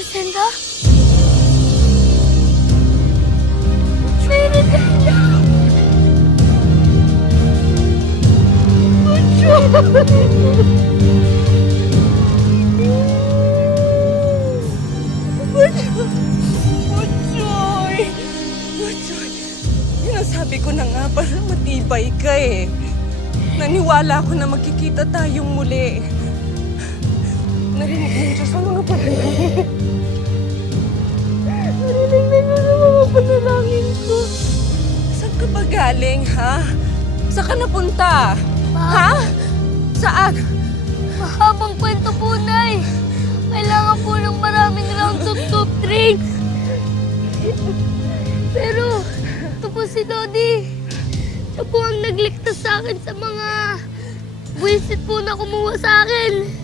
Lucinda? Lucinda! Butchoy! Butchoy! Sinasabi ko na nga para matibay ka eh. Naniwala ako na magkikita tayong muli. Narinig mo siya sa mga panalangin. Narinig na niya sa mga panalangin ko. Saan ka ba galing, ha? Saan ka napunta? Ha? Saan? Mahabang kwento po, Nay. Kailangan po ng maraming rounds of soft drinks. Pero, ito po si Lodi. Siya po ang nagligtas sa akin sa mga buwisit po na kumuha sa akin.